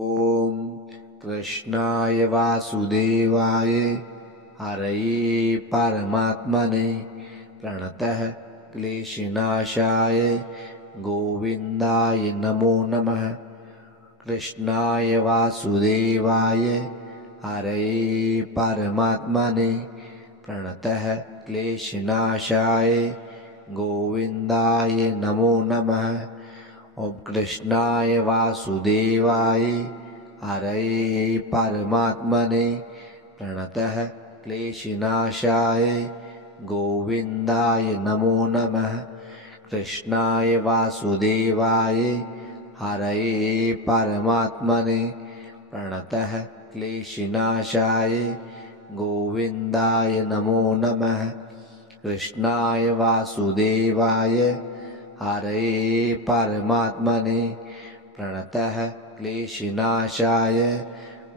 ॐ कृष्णाय वासुदेवाय हरये परमात्मने प्रणतः क्लेशनाशाय गोविन्दाय नमो नमः। कृष्णाय वासुदेवाय हरये परमात्मने प्रणतः क्लेशनाशाय गोविन्दाय नमो नमः। ॐ कृष्णाय वासुदेवाय हरये परमात्मने प्रणतः क्लेशनाशाय गोविन्दाय नमो नमः। कृष्णाय वासुदेवाय हरये परमात्मने प्रणतः क्लेशनाशाय गोविन्दाय नमो नमः। कृष्णाय वासुदेवाय हरये परमात्मने प्रणतः क्लेशनाशाय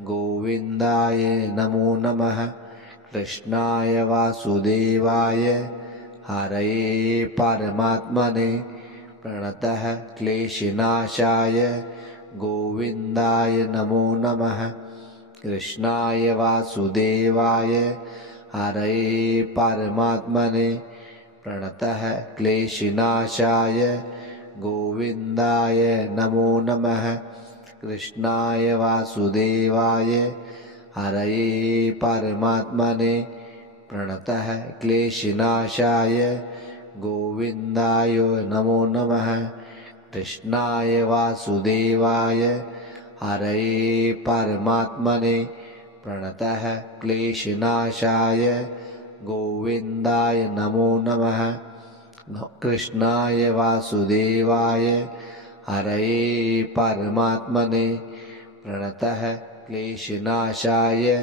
गोविन्दाय नमो नमः। कृष्णाय वासुदेवाय हरये परमात्मने प्रणतः क्लेशनाशाय गोविन्दाय नमो नमः। कृष्णाय वासुदेवाय हरये परमात्मने प्रणतः क्लेशनाशाय गोविन्दाय नमो नमः। कृष्णाय वासुदेवाय हरये परमात्मने प्रणतः क्लेशनाशाय गोविन्दाय नमो नमः। कृष्णाय वासुदेवाय हरये परमात्मने प्रणतः क्लेशनाशाय गोविन्दाय नमो नमः। कृष्णाय वासुदेवाय हरये परमात्मने प्रणतः क्लेशनाशाय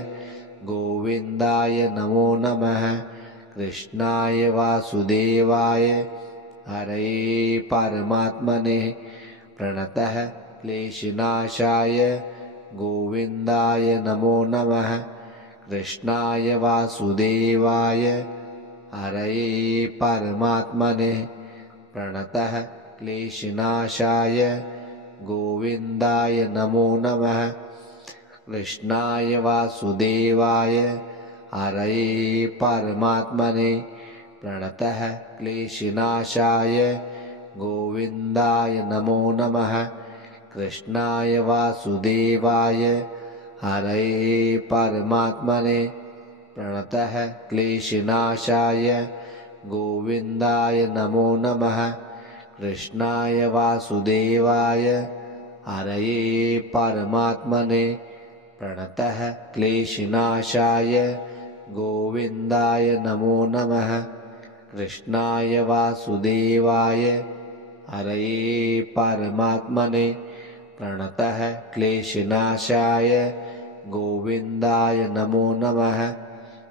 गोविन्दाय नमो नमः। कृष्णाय वासुदेवाय हरये परमात्मने प्रणतः क्लेशनाशाय गोविन्दाय नमो नमः। कृष्णाय वासुदेवाय हरये परमात्मने प्रणतः क्लेशनाशाय गोविन्दाय नमो नमः। कृष्णाय वासुदेवाय हरये परमात्मने प्रणतः क्लेशनाशाय गोविन्दाय नमो नमः। कृष्णाय वासुदेवाय हरये परमात्मने प्रणतः क्लेशनाशाय गोविन्दाय नमो नमः। कृष्णाय वासुदेवाय हरये परमात्मने प्रणतः क्लेशनाशाय गोविन्दाय नमो नमः। कृष्णाय वासुदेवाय हरये परमात्मने प्रणतः क्लेशनाशाय गोविन्दाय नमो नमः।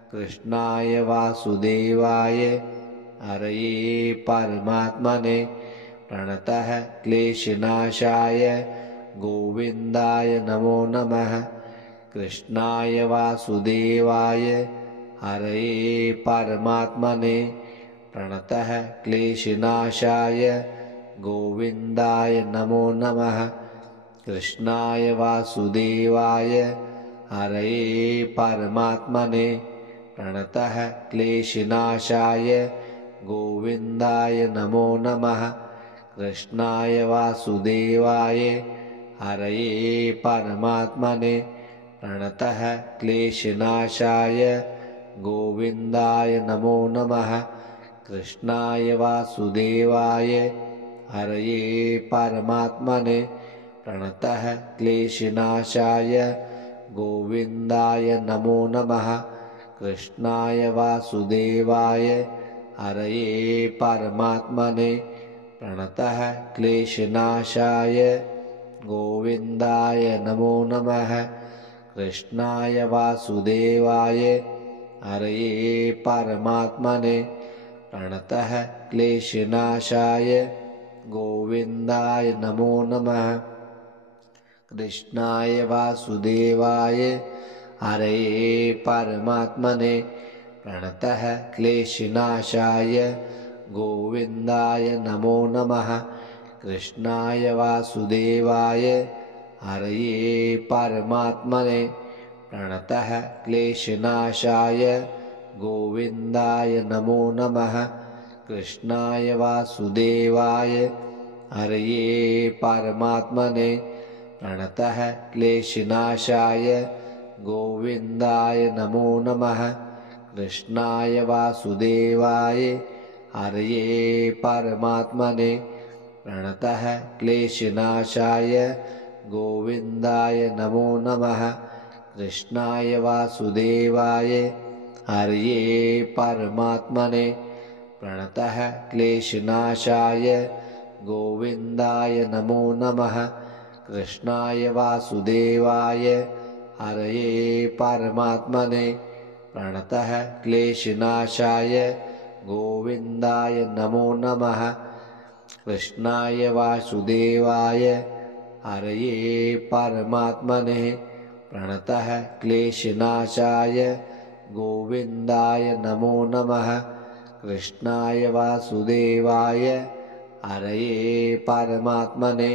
कृष्णाय वासुदेवाय हरये परमात्मने प्रणतः क्लेशनाशाय गोविन्दाय नमो नमः। कृष्णाय वासुदेवाय हरये परमात्मने प्रणतः क्लेशनाशाय गोविन्दाय नमो नमः। कृष्णाय वासुदेवाय हरये परमात्मने प्रणतः क्लेशनाशाय गोविन्दाय नमो नमः। कृष्णाय वासुदेवाय हरये परमात्मने प्रणतः क्लेशनाशाय गोविन्दाय नमो नमः। कृष्णाय वासुदेवाय हरये परमात्मने प्रणतः क्लेशनाशाय गोविन्दाय नमो नमः। कृष्णाय वासुदेवाय हरये परमात्मने प्रणतः क्लेशनाशाय गोविन्दाय नमो नमः। कृष्णाय वासुदेवाय हरये परमात्मने प्रणतः क्लेशनाशाय गोविन्दाय नमो नमः। कृष्णाय वासुदेवाय हरये परमात्मने प्रणतः क्लेशनाशाय गोविन्दाय नमो नमः। कृष्णाय वासुदेवाय हरये परमात्मने प्रणतः क्लेशनाशाय गोविन्दाय नमो नमः। कृष्णाय वासुदेवाय हरये परमात्मने प्रणतः क्लेशनाशाय गोविन्दाय नमो नमः। कृष्णाय वासुदेवाय हरये परमात्मने प्रणतः क्लेशनाशाय गोविन्दाय नमो नमः। कृष्णाय वासुदेवाय हरये परमात्मने प्रणतः क्लेशनाशाय गोविन्दाय नमो नमः। कृष्णाय वासुदेवाय हरये परमात्मने प्रणतः क्लेशनाशाय गोविन्दाय नमो नमः। कृष्णाय वासुदेवाय हरये परमात्मने प्रणतः क्लेशनाशाय गोविन्दाय नमो नमः। कृष्णाय वासुदेवाय हरये परमात्मने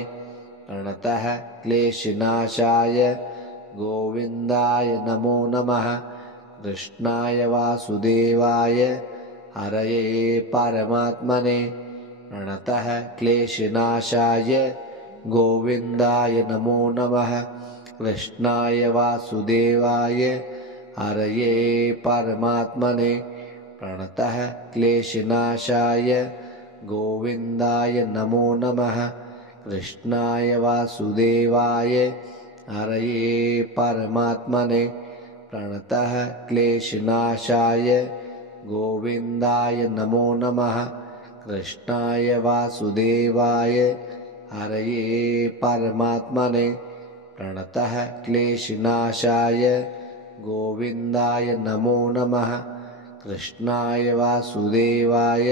प्रणतः क्लेशनाशाय गोविन्दाय नमो नमः। कृष्णाय वासुदेवाय हरये परमात्मने प्रणतः क्लेशनाशाय गोविन्दाय नमो नमः। कृष्णाय वासुदेवाय हरये परमात्मने प्रणतः क्लेशनाशाय गोविन्दाय नमो नमः। कृष्णाय वासुदेवाय हरये परमात्मने प्रणतः क्लेशनाशाय गोविन्दाय नमो नमः। कृष्णाय वासुदेवाय हरये परमात्मने प्रणतः क्लेशनाशाय गोविन्दाय नमो नमः। कृष्णाय वासुदेवाय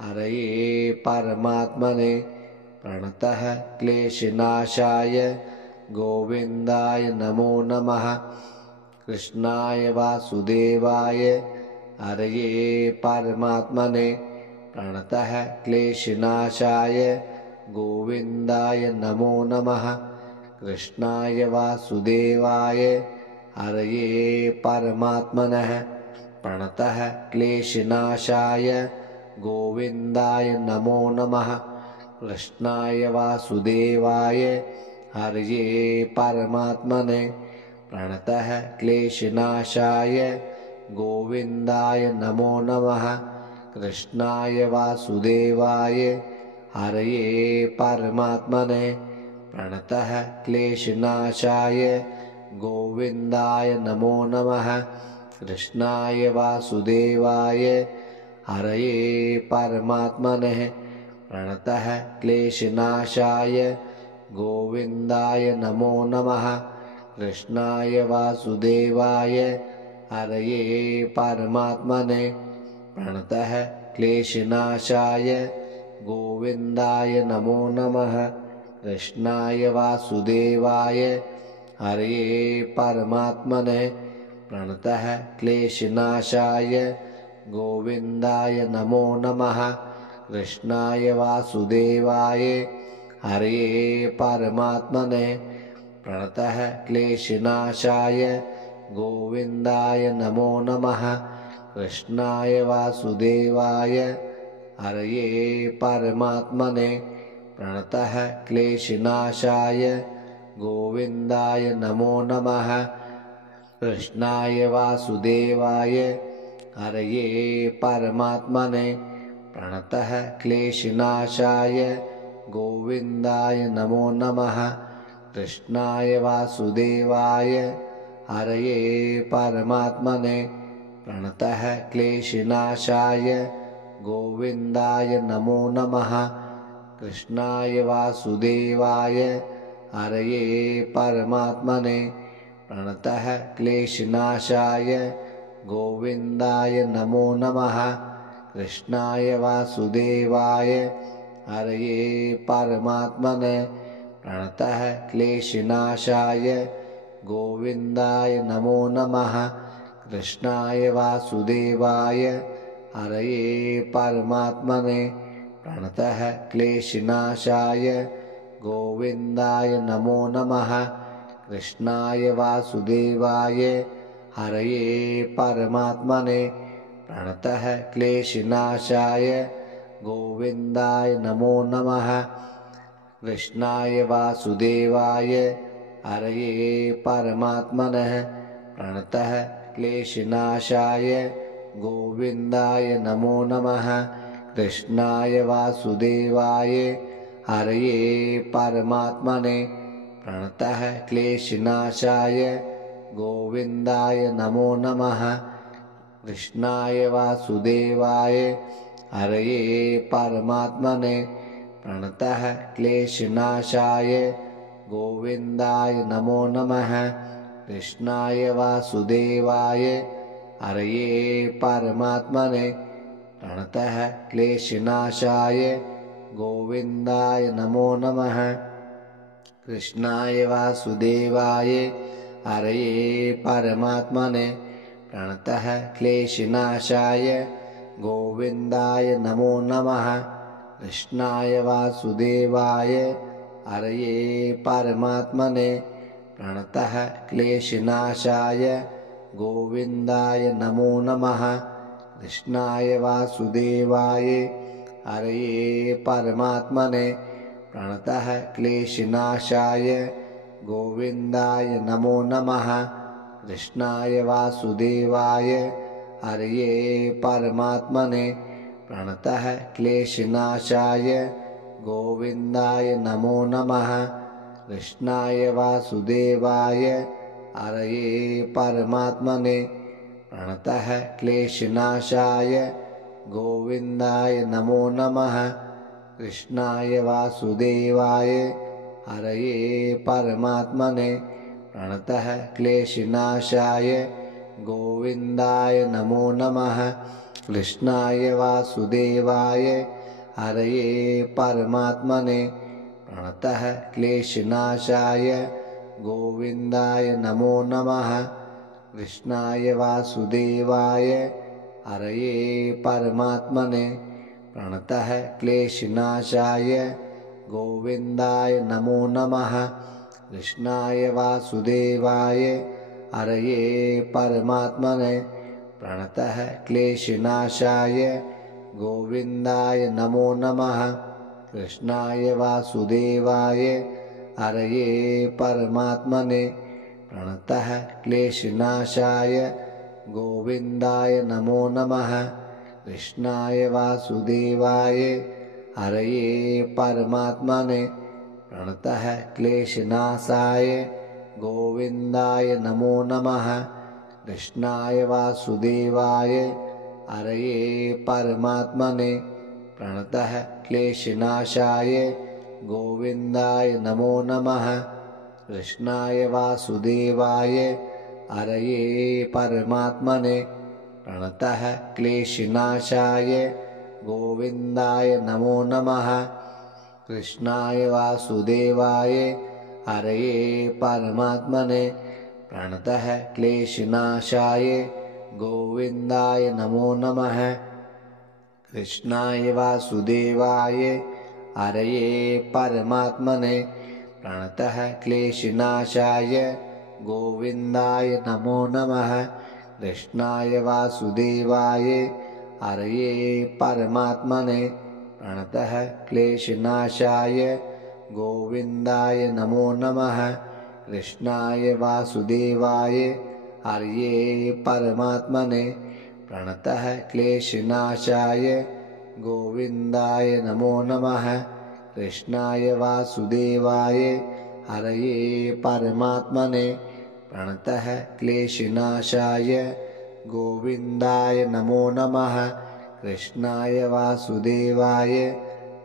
हरये परमात्मने प्रणतः क्लेशनाशाय गोविन्दाय नमो नमः। कृष्णाय वासुदेवाय हरये परमात्मने प्रणतः क्लेशनाशाय गोविन्दाय नमो नमः। कृष्णाय वासुदेवाय हरये परमात्मनः प्रणतः क्लेशनाशाय गोविन्दाय नमो नमः। कृष्णाय वासुदेवाय हरये परमात्मने प्रणतः क्लेशनाशाय गोविन्दाय नमो नमः। कृष्णाय वासुदेवाय हरये परमात्मने प्रणतः क्लेशनाशाय गोविन्दाय नमो नमः। कृष्णाय वासुदेवाय हरये परमात्मने प्रणतः क्लेशनाशाय गोविन्दाय नमो नमः। कृष्णाय वासुदेवाय हरये परमात्मने प्रणतः क्लेशनाशाय गोविन्दाय नमो नमः। कृष्णाय वासुदेवाय हरये परमात्मने प्रणतः क्लेशनाशाय गोविन्दाय नमो नमः। कृष्णाय वासुदेवाय हरये परमात्मने प्रणतः क्लेशनाशाय गोविन्दाय नमो नमः। कृष्णाय वासुदेवाय हरये परमात्मने प्रणतः क्लेशनाशाय गोविन्दाय नमो नमः। कृष्णाय वासुदेवाय हरये परमात्मने प्रणतः क्लेशनाशाय गोविन्दाय नमो नमः। कृष्णाय वासुदेवाय हरये परमात्मने प्रणतः क्लेशनाशाय गोविन्दाय नमो नमः। कृष्णाय वासुदेवाय हरये परमात्मने प्रणतः क्लेशनाशाय गोविन्दाय नमो नमः। कृष्णाय वासुदेवाय हरये परमात्मने प्रणतः क्लेशनाशाय गोविन्दाय नमो नमः। कृष्णाय वासुदेवाय हरये परमात्मने प्रणतः क्लेशनाशाय गोविन्दाय नमो नमः। कृष्णाय वासुदेवाय हरये परमात्मने प्रणतः क्लेशनाशाय गोविन्दाय नमो नमः। कृष्णाय वासुदेवाय हरये परमात्मनः प्रणतः क्लेशनाशाय गोविन्दाय नमो नमः। कृष्णाय वासुदेवाय हरये परमात्मने प्रणतः क्लेशनाशाय गोविन्दाय नमो नमः। कृष्णाय वासुदेवाय हरये परमात्मने प्रणतः क्लेशनाशाय गोविन्दाय नमो नमः। कृष्णाय वासुदेवाय हरये परमात्मने प्रणतः क्लेशनाशाय गोविन्दाय नमो नमः। कृष्णाय वासुदेवाय हरये परमात्मने प्रणतः क्लेशनाशाय गोविन्दाय नमो नमः। कृष्णाय वासुदेवाय हरये परमात्मने प्रणतः क्लेशनाशाय गोविन्दाय नमो नमः। कृष्णाय वासुदेवाय हरये परमात्मने प्रणतः क्लेशनाशाय गोविन्दाय नमो नमः। कृष्णाय वासुदेवाय हरये परमात्मने प्रणतः क्लेशनाशाय गोविन्दाय नमो नमः। कृष्णाय वासुदेवाय हरये परमात्मने प्रणतः क्लेशनाशाय गोविन्दाय नमो नमः। कृष्णाय वासुदेवाय हरये परमात्मने प्रणतः क्लेशनाशाय गोविन्दाय नमो नमः। कृष्णाय वासुदेवाय हरये परमात्मने प्रणतः क्लेशनाशाय गोविन्दाय नमो नमः। कृष्णाय वासुदेवाय हरये परमात्मने प्रणतः क्लेशनाशाय गोविन्दाय नमो नमः। कृष्णाय वासुदेवाय हरये परमात्मने प्रणतः क्लेशनाशाय गोविन्दाय नमो नमः। कृष्णाय वासुदेवाय हरये परमात्मने प्रणतः क्लेशनाशाय गोविन्दाय नमो नमः। कृष्णाय वासुदेवाय हरये परमात्मने प्रणतः क्लेशनाशाय गोविन्दाय नमो नमः। कृष्णाय वासुदेवाय हरये परमात्मने प्रणतः क्लेशनाशाय गोविन्दाय नमो नमः। कृष्णाय वासुदेवाय हरये परमात्मने प्रणतः क्लेशनाशाय गोविन्दाय नमो नमः। कृष्णाय वासुदेवाय हरये परमात्मने प्रणतः क्लेशनाशाय गोविन्दाय नमो नमः। कृष्णाय वासुदेवाय हरये परमात्मने प्रणतः क्लेशनाशाय गोविन्दाय नमो नमः। कृष्णाय वासुदेवाय हरये परमात्मने प्रणतः क्लेशनाशाय गोविन्दाय नमो नमः। कृष्णाय वासुदेवाय हरये परमात्मने प्रणतः क्लेशनाशाय गोविन्दाय नमो नमः। कृष्णाय वासुदेवाय हरये परमात्मने प्रणतः क्लेशनाशाय गोविन्दाय नमो नमः। कृष्णाय वासुदेवाय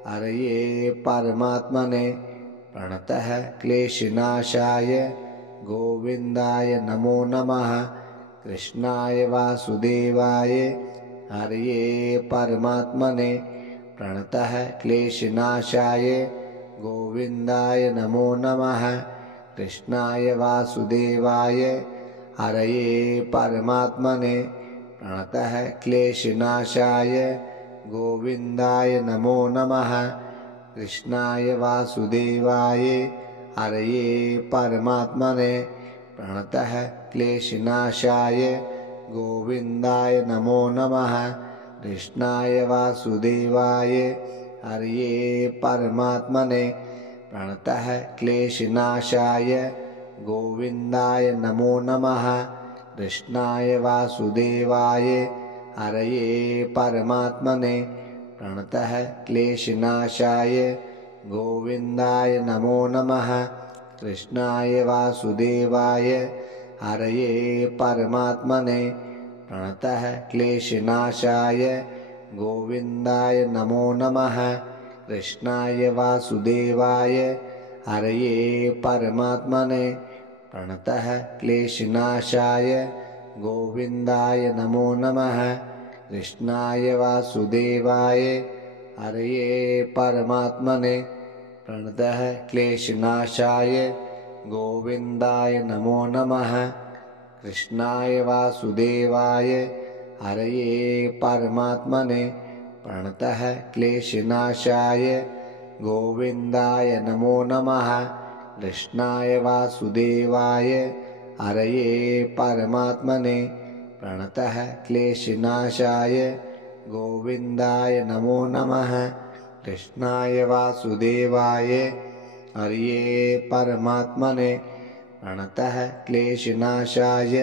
हरये परमात्मने प्रणतः क्लेशनाशाय गोविन्दाय नमो नमः। कृष्णाय वासुदेवाय हरये परमात्मने प्रणतः क्लेशनाशाय गोविन्दाय नमो नमः। कृष्णाय वासुदेवाय हरये परमात्मने प्रणतः क्लेशनाशाय गोविन्दाय नमो नमः। कृष्णाय वासुदेवाय हरये परमात्मने प्रणतः क्लेशनाशाय गोविन्दाय नमो नमः। कृष्णाय वासुदेवाय हरये परमात्मने प्रणतः क्लेशनाशाय गोविन्दाय नमो नमः। कृष्णाय वासुदेवाय हरये परमात्मने प्रणतः क्लेशनाशाय गोविन्दाय नमो नमः। कृष्णाय वासुदेवाय हरये परमात्मने प्रणतः क्लेशनाशाय गोविन्दाय नमो नमः। कृष्णाय वासुदेवाय हरये परमात्मने प्रणतः क्लेशनाशाय गोविन्दाय नमो नमः। कृष्णाय वासुदेवाय हरये परमात्मने प्रणतः क्लेशनाशाय गोविन्दाय नमो नमः। कृष्णाय वासुदेवाय हरये परमात्मने प्रणतः क्लेशनाशाय गोविन्दाय नमो नमः। कृष्णाय वासुदेवाय हरये परमात्मने प्रणतः क्लेशनाशाय गोविन्दाय नमो नमः। कृष्णाय वासुदेवाय हरये परमात्मने प्रणतः क्लेशनाशाय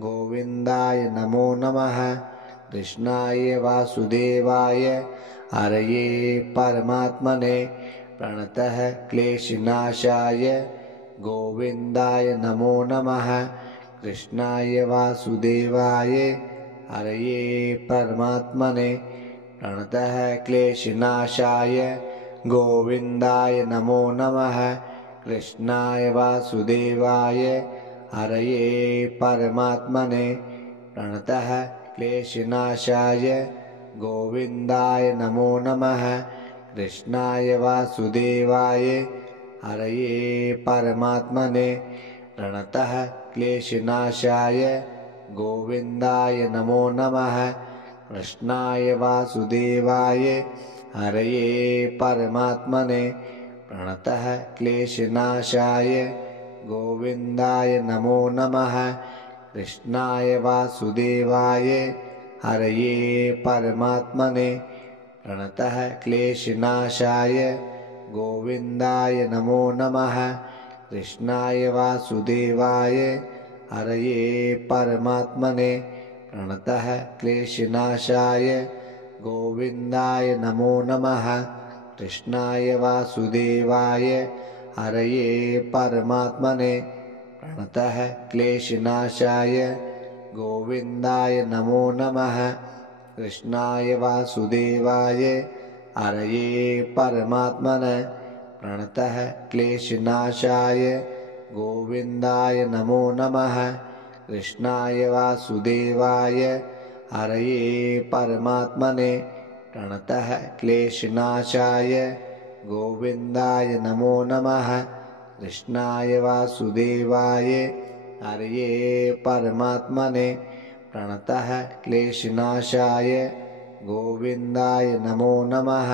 गोविन्दाय नमो नमः। कृष्णाय वासुदेवाय हरये परमात्मने प्रणतः क्लेशनाशाय गोविन्दाय नमो नमः। कृष्णाय वासुदेवाय हरये परमात्मने प्रणतः क्लेशनाशाय गोविन्दाय नमो नमः। कृष्णाय वासुदेवाय हरये परमात्मने प्रणतः क्लेशनाशाय गोविन्दाय नमो नमः। कृष्णाय वासुदेवाय हरये परमात्मने प्रणतः क्लेशनाशाय गोविन्दाय नमो नमः। कृष्णाय वासुदेवाय हरये परमात्मने प्रणतः क्लेशनाशाय गोविन्दाय नमो नमः। कृष्णाय वासुदेवाय हरये परमात्मने प्रणतः क्लेशनाशाय गोविन्दाय नमो नमः। कृष्णाय वासुदेवाय हरये परमात्मने प्रणतः क्लेशनाशाय गोविन्दाय नमो नमः। कृष्णाय वासुदेवाय हरये परमात्मने प्रणतः क्लेशनाशाय गोविन्दाय नमो नमः। कृष्णाय वासुदेवाय हरये परमात्मने प्रणतः क्लेशनाशाय गोविन्दाय नमो नमः। कृष्णाय वासुदेवाय हरये परमात्मने प्रणतः क्लेशनाशाय गोविन्दाय नमो नमः। कृष्णाय वासुदेवाय हरये परमात्मने प्रणतः क्लेशनाशाय गोविन्दाय नमो नमः।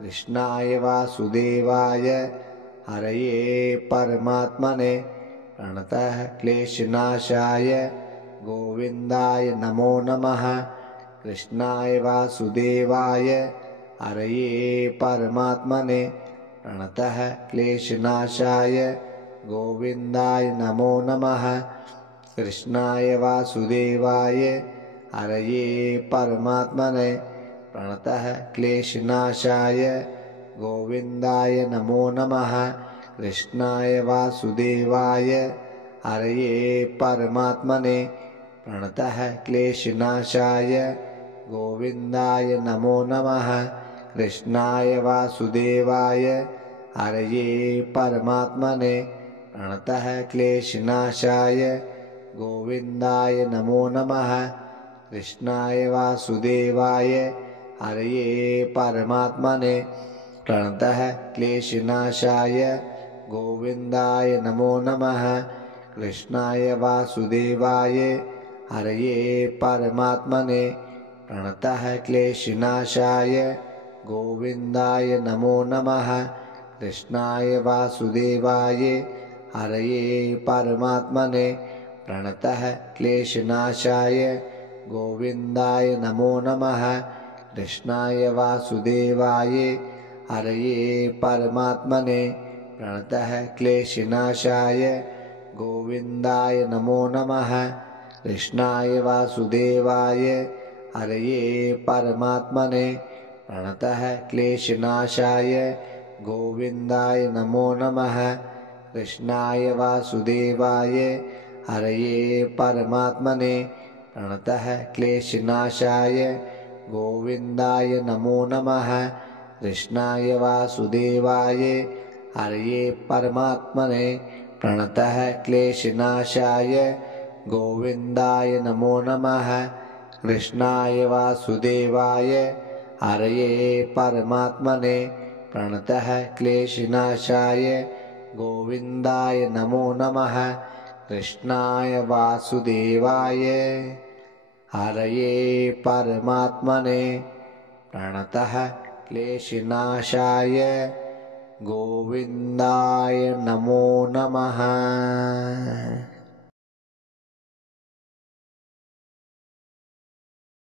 कृष्णाय वासुदेवाय हरये परमात्मने प्रणतः क्लेशनाशाय गोविन्दाय नमो नमः। कृष्णाय वासुदेवाय हरये परमात्मने प्रणतः क्लेशनाशाय गोविन्दाय नमो नमः। कृष्णाय वासुदेवाय हरये परमात्मने प्रणतः क्लेशनाशाय गोविन्दाय नमो नमः। कृष्णाय वासुदेवाय हरये परमात्मने प्रणतः क्लेशनाशाय गोविन्दाय नमो नमः। कृष्णाय वासुदेवाय हरये परमात्मने प्रणतः क्लेशनाशाय गोविन्दाय नमो नमः। कृष्णाय वासुदेवाय हरये परमात्मने प्रणतः क्लेशनाशाय गोविन्दाय नमो नमः। कृष्णाय वासुदेवाय हरये परमात्मने प्रणतः क्लेशनाशाय गोविन्दाय नमो नमः। कृष्णाय वासुदेवाय हरये परमात्मने प्रणतः क्लेशनाशाय गोविन्दाय नमो नमः। कृष्णाय वासुदेवाय हरये परमात्मने प्रणतः क्लेशनाशाय गोविन्दाय नमो नमः। कृष्णाय वासुदेवाय हरये परमात्मने प्रणतः क्लेशनाशाय गोविन्दाय नमो नमः। कृष्णाय वासुदेवाय हरये परमात्मने प्रणतः क्लेशनाशाय गोविन्दाय नमो नमः। कृष्णाय वासुदेवाय हरये परमात्मने प्रणतः क्लेशनाशाय गोविन्दाय नमो नमः। कृष्णाय वासुदेवाय हरये परमात्मने प्रणतः क्लेशनाशाय गोविन्दाय नमो नमः। कृष्णाय वासुदेवाय हरये परमात्मने प्रणतः क्लेशनाशाय गोविन्दाय नमो नमः।